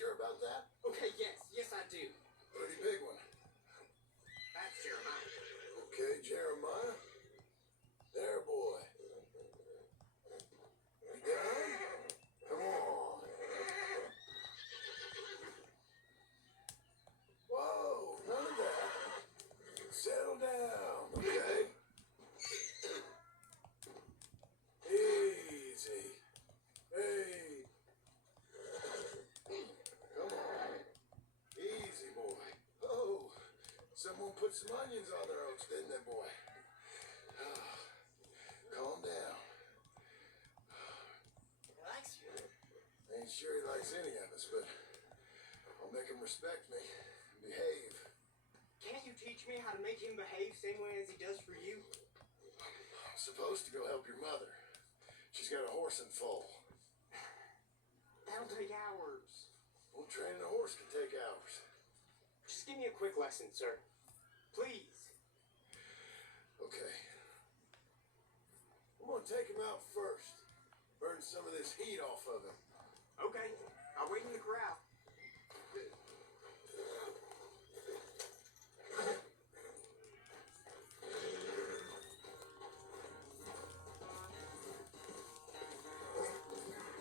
Sure about that? Okay, yes I do. Pretty big one. That's Jeremiah. Okay, Jeremiah. There, boy. You done? Come on. Whoa, none of that. Settle down, okay? Easy. Hey. Come on. Easy, boy. Oh, someone put some onions on their oats, didn't they, boy? Calm down. He likes you. Ain't sure he likes any of us, but I'll make him respect me and behave. Can't you teach me how to make him behave same way as he does for you? I'm supposed to go help your mother. She's got a horse in foal. That'll take hours. Well, training a horse can take hours. Just give me a quick lesson, sir. Please. Okay. I'm gonna take him out first. Burn some of this heat off of him. Okay, I'll wait in the corral.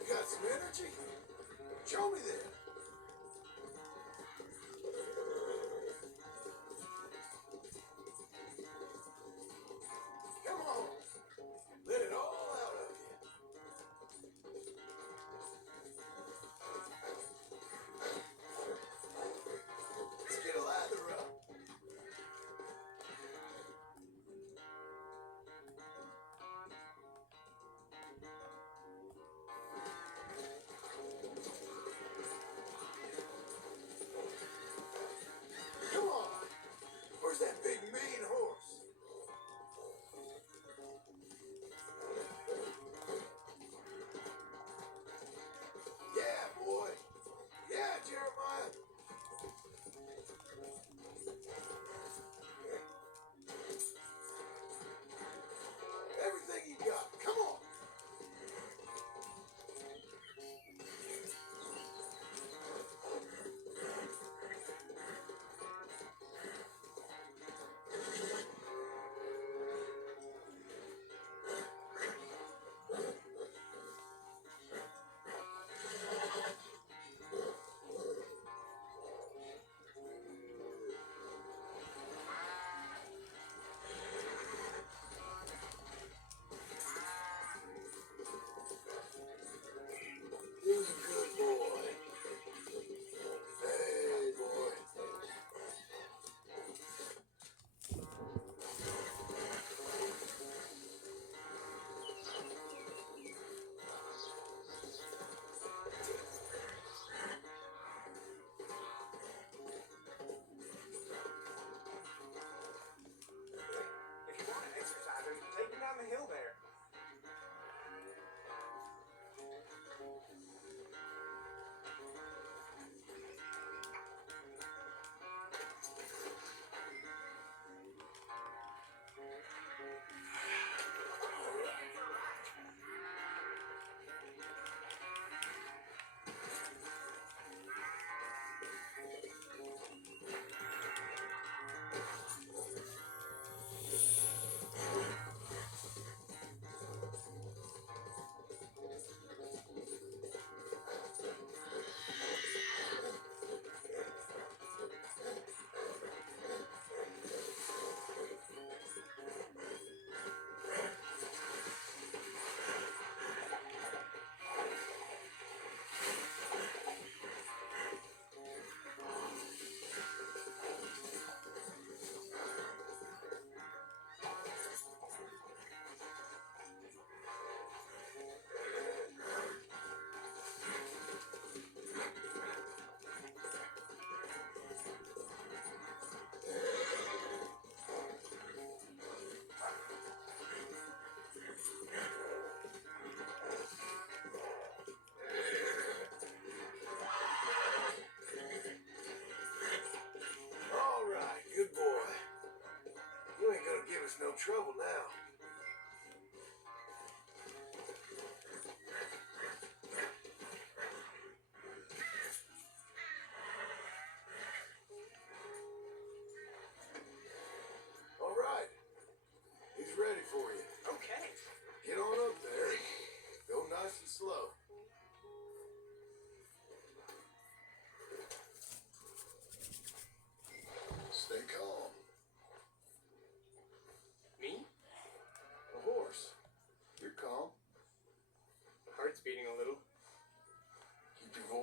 You got some energy? Show me then. Come on. Let it all out of you. Let's get a lather up.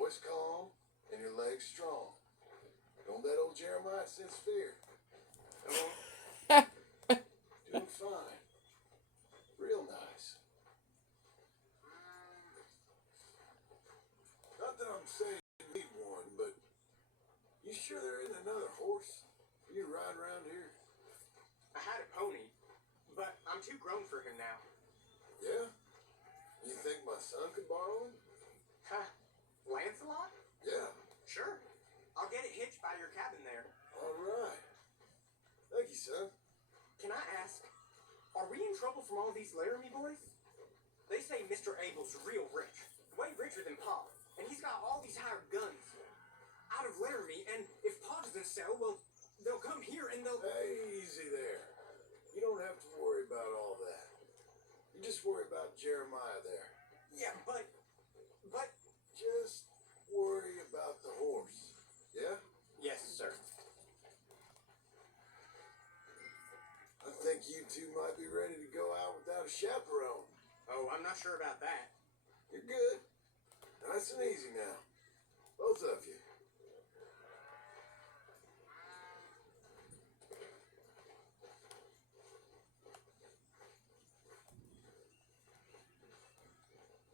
voice calm and your legs strong. Don't let old Jeremiah sense fear. Doing fine. Real nice. Not that I'm saying you need one, but you sure there isn't another horse for you to ride around here? I had a pony, but I'm too grown for him now. Yeah? You think my son could borrow him? Huh? Lancelot? Yeah. Sure. I'll get it hitched by your cabin there. All right. Thank you, son. Can I ask, are we in trouble from all these Laramie boys? They say Mr. Abel's real rich, way richer than Pa, and he's got all these hired guns out of Laramie, and if Pa doesn't sell, well, they'll come here and they'll... Hey, easy there. You don't have to worry about all that. You just worry about Jeremiah there. Yeah, but... Just worry about the horse. Yeah? Yes, sir. I think you two might be ready to go out without a chaperone. Oh, I'm not sure about that. You're good. Nice and easy now. Both of you.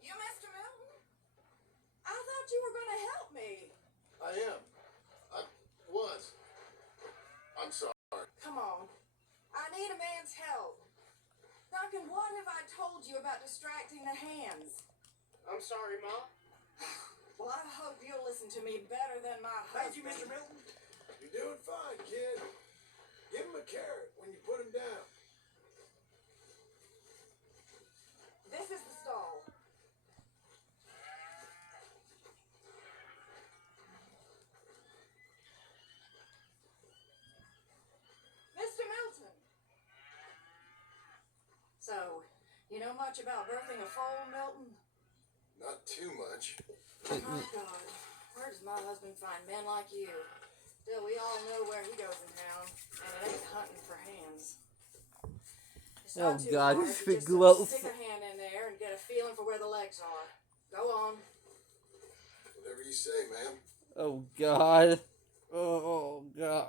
You, Mr. Milton? I thought you were going to help me. I am. I was. I'm sorry. Come on. I need a man's help. Duncan, what have I told you about distracting the hands? I'm sorry, Ma. Well, I hope you'll listen to me better than my husband. Thank you, Mr. Milton. You're doing fine, kid. Give him a carrot when you put him down. This is the stall. Mr. Milton. So, you know much about birthing a foal, Milton? Not too much. Oh, God. Where does my husband find men like you? Still, we all know where he goes in town, and it ain't hunting for hands. It's Oh, not too God, hard. it's You been just gross. stick a hand in there and get a feeling for where the legs are. Go on. Whatever you say, ma'am. Oh God. Oh God.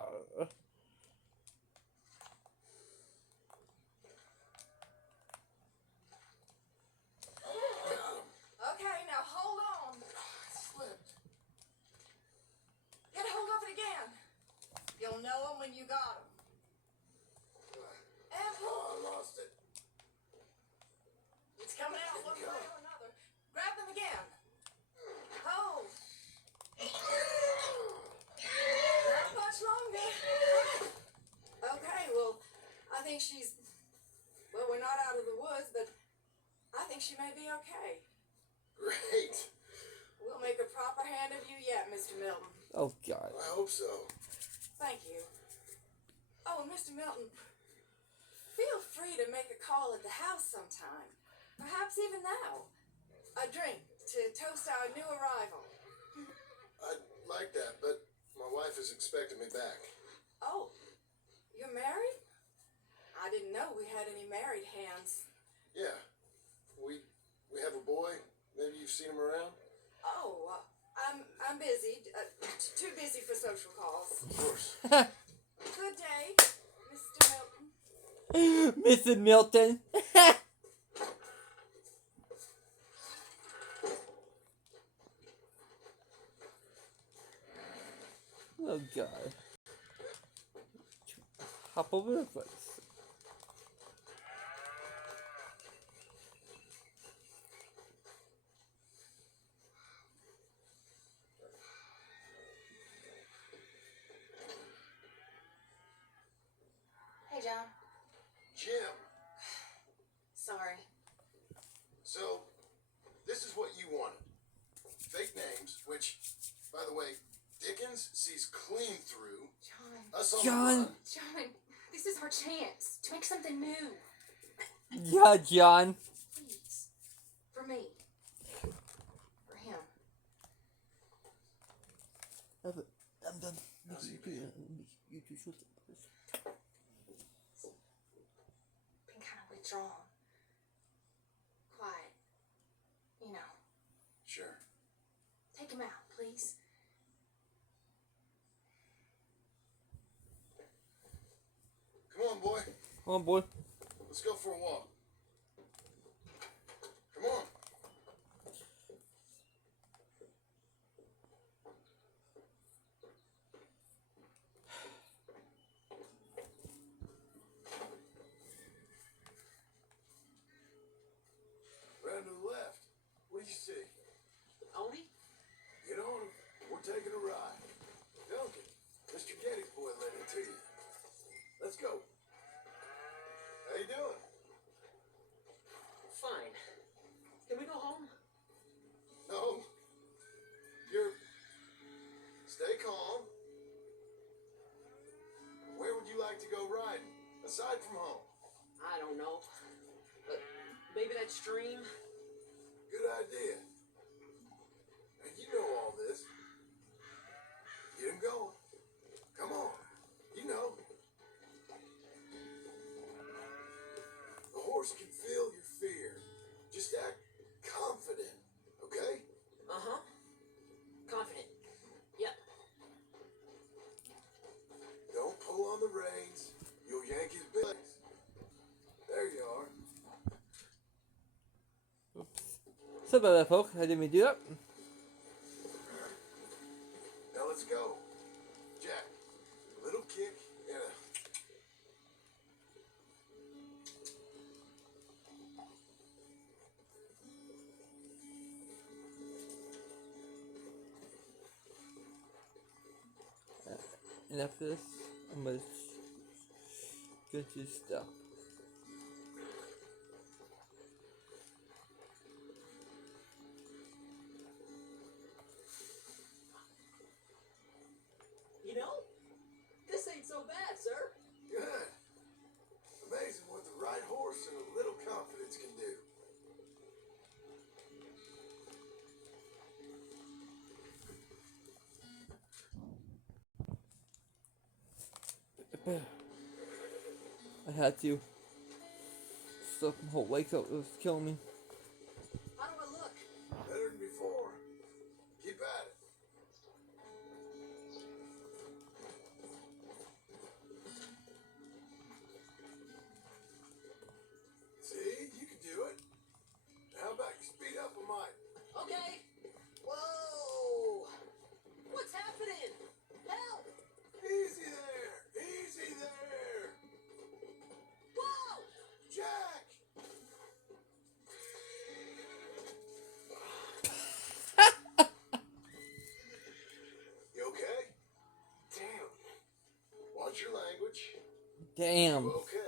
Got him. Okay, now hold on. Slipped. Get hold of it again. You'll know him when you got him. And pull. Oh, I lost it. It's coming out one way or another. Grab them again. Hold. Not much longer. Okay, well, I think she's... Well, we're not out of the woods, but I think she may be okay. Great. We'll make a proper hand of you yet, Mr. Milton. Oh God. I hope so. Thank you. Oh, and Mr. Milton, feel free to make a call at the house sometime. Perhaps even now. A drink to toast our new arrival. I'd like that, but my wife is expecting me back. Oh, you're married? I didn't know we had any married hands. Yeah. We have a boy. Maybe you've seen him around? Oh, I'm busy. Too busy for social calls. Of course. Good day, Mr. Milton. Mr. Milton. Oh God. Hop over the place. Hey, John. Jim. Sorry. So, this is what you wanted. Fake names, which, by the way, Dickens sees clean through. John, Us on John. the run. John, this is our chance to make something new. Yeah, John. Please. For me. For him. I'm done. You two shoot. Been kind of withdrawn. Quiet. You know. Sure. Take him out, please. please? Come on, boy. Come on, boy. Let's go for a walk. Come on. Round to the left. What do you see? Oni? Get on him. We're taking a ride. Duncan, Mr. Getty's boy led it to you. Let's go. How you doing? Fine. Can we go home? No. You're... Stay calm. Where would you like to go riding, aside from home? I don't know. Maybe that stream? Good idea. Now, you know all this. Get him going. Come on. You know. The horse can feel your fear. Just act confident, okay? Uh-huh. Confident. Yep. Don't pull on the reins. You'll yank his legs. There you are. Sorry about that, folks. I didn't mean to do that. Now let's go. Jack, a little kick and a... And after this, I'm gonna get you stuff. You know, this ain't so bad, sir. Good. Amazing what the right horse and a little confidence can do. I had to stop my whole wake up. It was killing me. How do I look? Better than before. Keep at it. See, you can do it. How about you speed up a mite? Okay. Whoa! What's happening? Help! Easy there! Easy there! Whoa! Jack! You okay? Damn. Watch your language. Damn. You okay?